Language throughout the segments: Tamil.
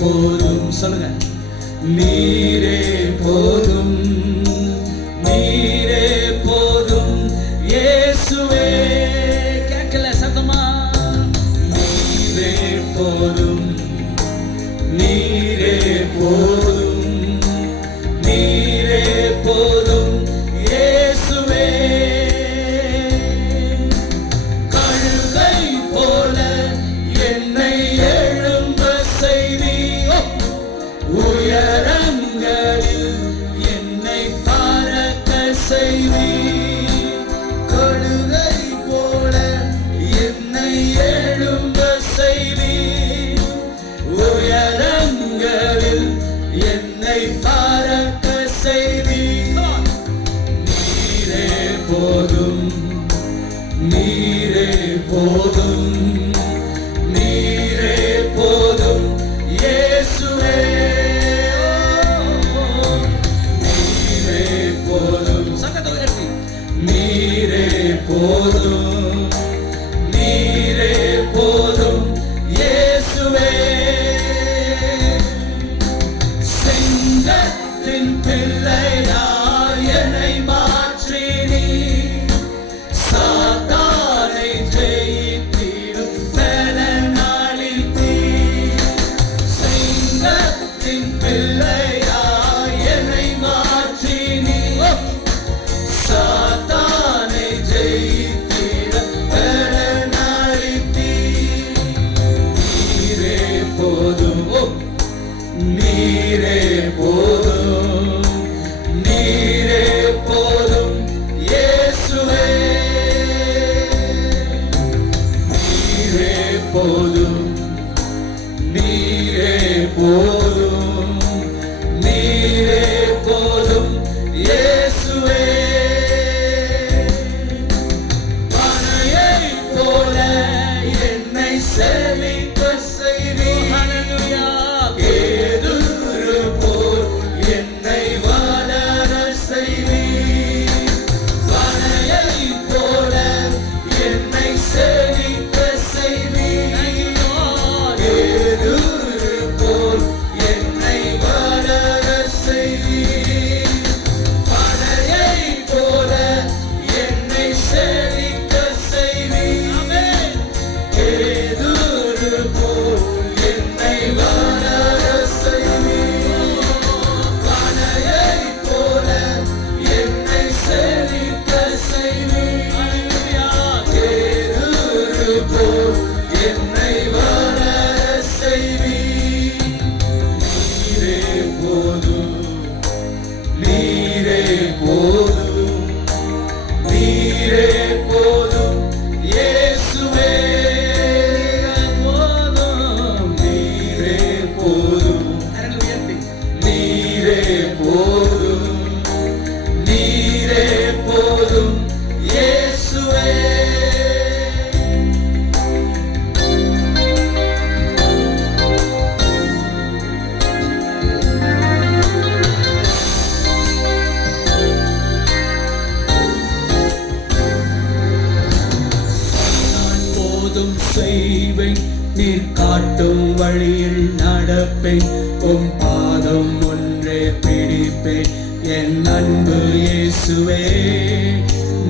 போதும். சொல்லுங்க, நீரே போதும், நீரே போதும் இயேசுவே. கேட்கல சத்தமா? நீரே போதும், நீரே போதும், நீரே போதும் இயேசுவே. கழுகை போல என்னை எழும்ப செய்தி, உயரங்களில் என்னை பறக்க செய்தி. கழுகை போல என்னை எழும்ப செய்தி, உயரங்களில் என்னை பறக்க செய்தி. நீரே போதும், நீரே போதும், நீரே போதும் இயேசுவே. நீரே போதும், சங்கத்தை உயர்த்தி, நீரே போதும், நீரே போதும் இயேசுவே. சிங்கத்தின் பிள்ளையாய் என்னை மாற்றி நீ சாத்தானை ஜெயித்திடும் பலனளித்தீர். சிங்கத்தின் பிள்ளையாய் என்னை மாற்றி நீ சாத்தானை ஜெயித்திடும் பலனளித்தீர். நீரே போதும், நீரே போதும், நீரே போதும் இயேசுவே. நீரே போதும், நீரே போதும், நீரே போதும் இயேசுவே. பனையை போல என்னை செழிக்க செய்தி, கேதுரு போல் என்னை வளர செய்தி. பனையை போல என்னை செழிக்க செய்தி, கேதுரு போல் என்னை வளர செய்தி. பனையை போல என்னை செழிக்க செய்தி, கேதுரு போல் என்னை வளர செய்தி. பனையை போல என்னை செழிக்க செய்தி, கேதுரு போல் என்னை வளர செய்தி. நீரே போதும், நீரே போதும், நீரே போதும் இயேசுவே. போதும், நீரே போதும், நீரே போதும், நீரே போதும் இயேசுவே. நான் போதும் செய்வேன், நீர் காட்டும் வழியில் நடப்பேன், உம் பாதம் ஒன்றே பிடிப்பேன் என் அன்பு இயேசுவே.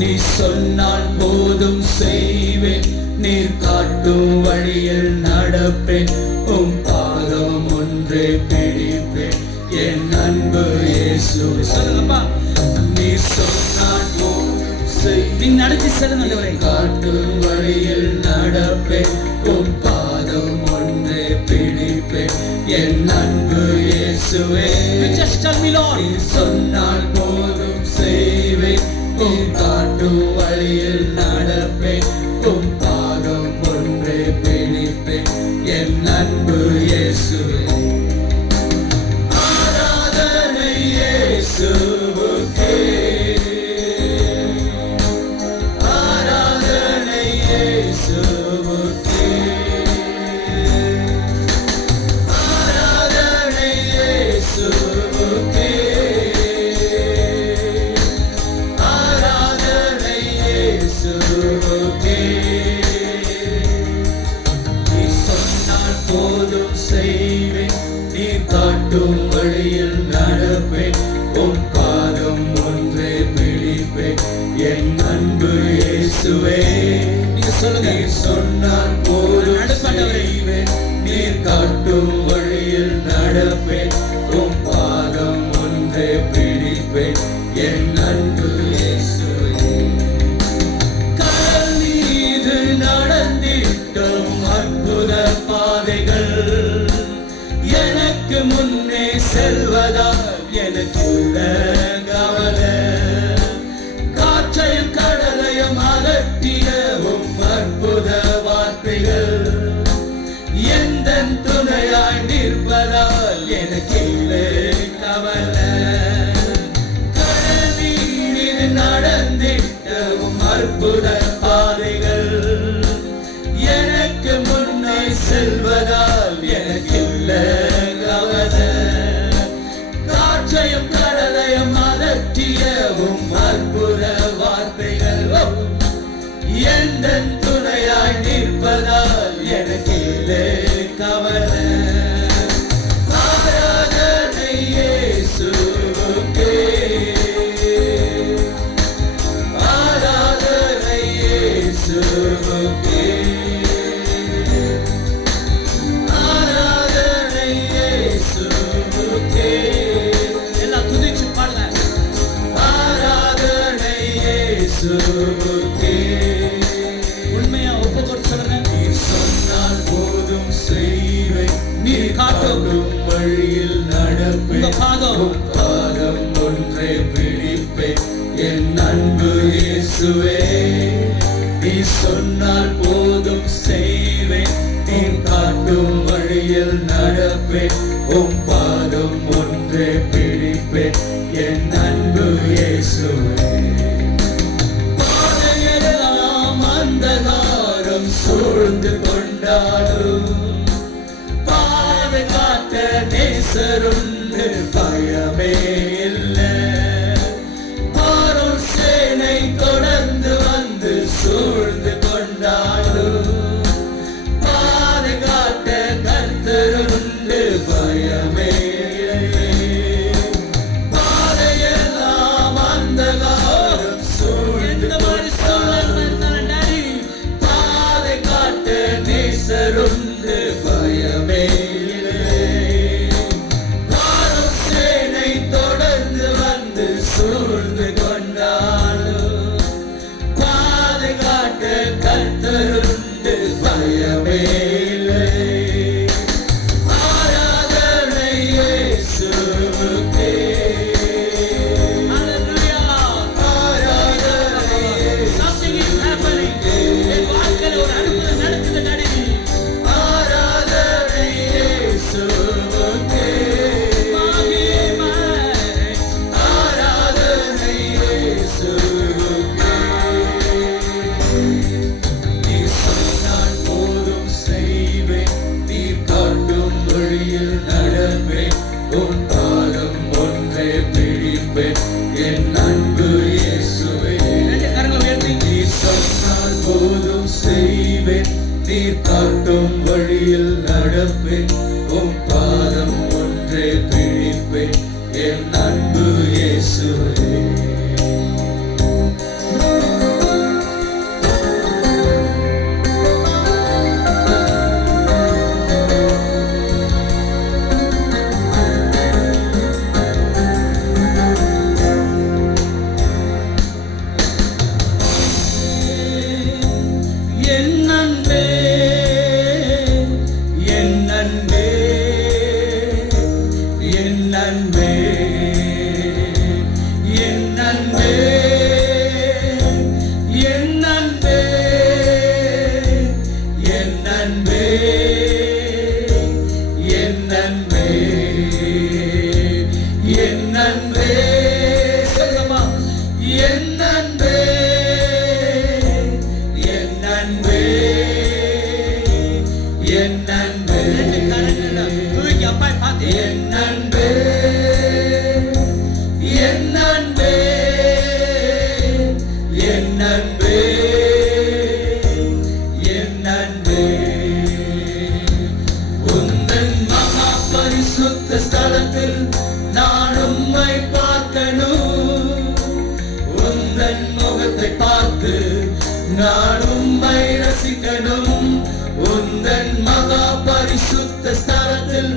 நீ சொன்னால் போதும் செய்வேன், நீர் காட்டும் வழியில் நடப்பேன், உம் பாதம் ஒன்றே பிடிப்பேன் என் அன்பு இயேசுவே. சொல்லுங்கப்பா, நீ சொன்னால் போதும் செய், நீ நடத்தி செல்லுங்க, காட்டும் வழியில் நடப்பேன், உம் பாதம் ஒன்றே பிடிப்பேன் என் அன்பு இயேசுவே. Just tell me Lord, நீ சொன்னால் போதும் செய்வேன், உம் காட்டும் வழியில் நடப்பேன், உம் பாதம் ஒன்றே பிடிப்பேன் என் அன்பு இயேசுவே. ஆராதனை இயேசுவுக்கே, ஆராதனை இயேசுவுக்கே, ஆராதனை இயேசுவுக்கே, ஆராதனை இயேசுவுக்கே. நீ சொன்னால் போதும் செய்வேன், காட்டும் வழியில் நடப்பேன் உம் பாதம் ஒன்றே பிடிப்பேன் என் அன்பு இயேசுவே நீங்க சொல்லுங்க சொன்னால் போதும் செய்வேன் நீர் காட்டும் வழியில் நடப்பேன் உம் பாதம் ஒன்றே பிடிப்பேன் என் அன்பு இயேசுவே கடல் மீது நடந்திட்டும் அற்புத பாதைகள் எனக்கு முன்னே செல்வதால் எனக்கு கவலை காற்றையும் கடலையும் அலட்டியவும் அற்புத வார்த்தைகள் எந்த துணையாய் நிற்பதால் எனக்கு கவலை கடல் மீது நடந்திட்டவும் அற்புத பாதைகள் எனக்கு முன்னே செல்வதால் எனக்கு கவலை காற்றையும் கடலையும் அலட்டியவும் அற்புத வார்த்தைகள் எந்த துணையாய் நிற்பதால் எனக்கு கவலை ஆராதனை இயேசுவுக்கே ஆராதனை இயேசுவுக்கே உண்மையா ஒப்பு கொடுத்து சொல்லுங்க நீர் சொன்னால் போதும் செய்வேன் நீர் காட்டும் வழியில் நடப்பேன் பாதம் ஒன்றே பிடிப்பேன் என் அன்பு இயேசுவே நீ சொன்னால் போதும் செய்வேன் நீர் காட்டும் வழியில் நடப்பேன் உம் பாதம் ஒன்றே பிடிப்பேன் என் அன்பு இயேசுவே சூழ்ந்து கொண்டாடும் பாதை காட்ட நேசருண்டு பயமே இல்லை பாரும் சேனை தொடர்ந்து வந்து சூழ்ந்து கொண்டாடும் பாதை காட்ட கர்த்தருண்டு பயமே இல்லை பாதையெல்லாம் அந்தகாரம் சூழ்ந்து நேசருண்டு பயமே பாரும் சேனை தொடர்ந்து வந்து சூழ்ந்து கொண்டாலும் பாதை காட்ட கர்த்தருண்டு பயமே ஆராதனை இயேசுவுக்கே என் அன்பு இயேசுவே நீர் சொன்னால் போதும் செய்வேன் நீர் காட்டும் வழியில் நடப்பேன் உம் பாதம் ஒன்றே பிடிப்பேன் என் அன்பு இயேசுவே ஸ்தலத்தில் நான் உம்மை பார்க்கணும். உந்தன் முகத்தை பார்த்து நான் உம்மை ரசிக்கணும். உந்தன் மகா பரிசுத்த ஸ்தலத்தில்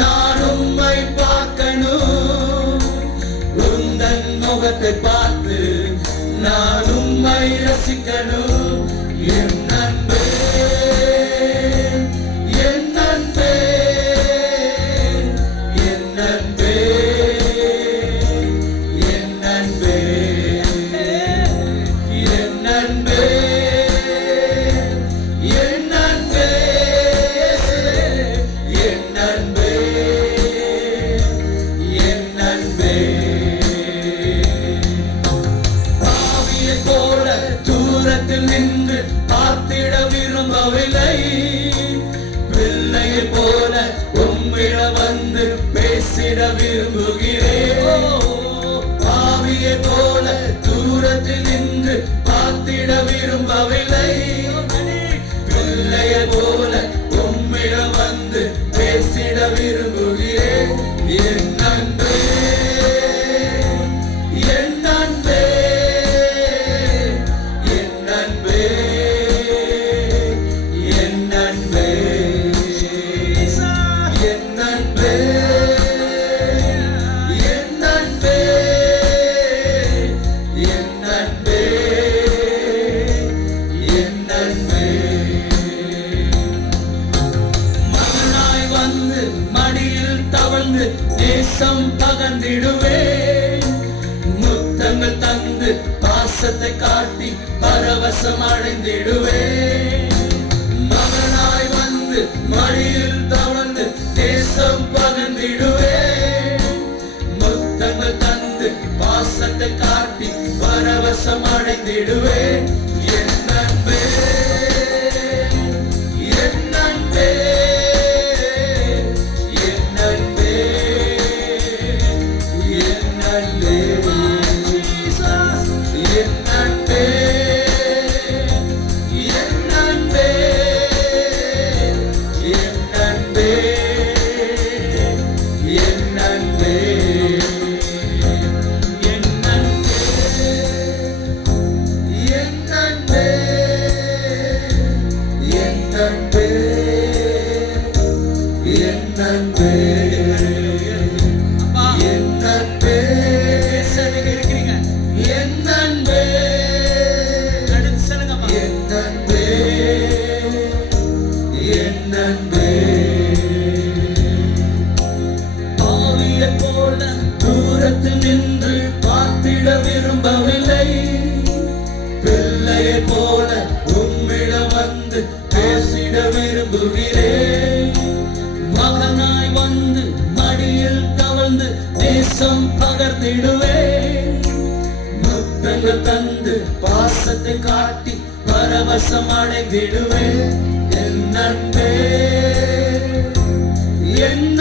நான் உம்மை பார்க்கணும். உந்தன் முகத்தை பார்த்து நான் உம்மை ரசிக்கணும். என் அன்பே, என் அன்பே, என் அன்பே, என் அன்பே, என் அன்பே, என் அன்பே, என் அன்பே, என் அன்பே. ஆவியைப் போல தூரத்தில் நின்று பார்த்திட விரும்பவில்லை. பிள்ளையைப் போல உம்மிடம் வந்து பேசிட விரும்புகிறேன். ஆவியைப் போல தூரத்தில் நின்று பார்த்திட விரும்பவில்லை. பிள்ளையைப் போல உம்மிடம் வந்து பேசிட விரும்புகிறேன். என் அன்பே, என் அன்பே, என் அன்பே, என் அன்பே, என் அன்பே, என் அன்பே, என் அன்பே, என் அன்பே. மகனாய் வந்து மடியில் தவழ்ந்து நேசம் பகர்ந்திடுவேன். முத்தங்கள் தந்து பாசத்தை காட்டி பரவசம் அடைந்திடுவேன். மகனாய் வந்து மடியில் தவழ்ந்து தேசம் பகர்ந்திடுவேன். முத்தங்கள் தந்து பாசத்தை காட்டி பரவசம் அடைந்திடுவேன். என் அன்பே, என் அன்பே, என் அன்பே, என் அன்பே, என் அன்பே, என் அன்பே, என் அன்பே, என் அன்பே, என் அன்பே, என் அன்பே, என் அன்பே, என் அன்பே, இருக்கிறீங்க. என் அன்பே, என் அன்பே, என் அன்பே. ஆவியைப் போல தூரத்தில் நின்று பார்த்திட விரும்பவில்லை. பிள்ளையைப் போல உம்மிடம் வந்து பேசிட விரும்புகிறேன். மகனாய் வந்து மடியில் தவழ்ந்து தேசம் பகர்ந்திடுவேன். முத்தங்கள் தந்து பாசத்தை காட்டி பரவசம் அடைந்திடுவேன். என் அன்பே, என்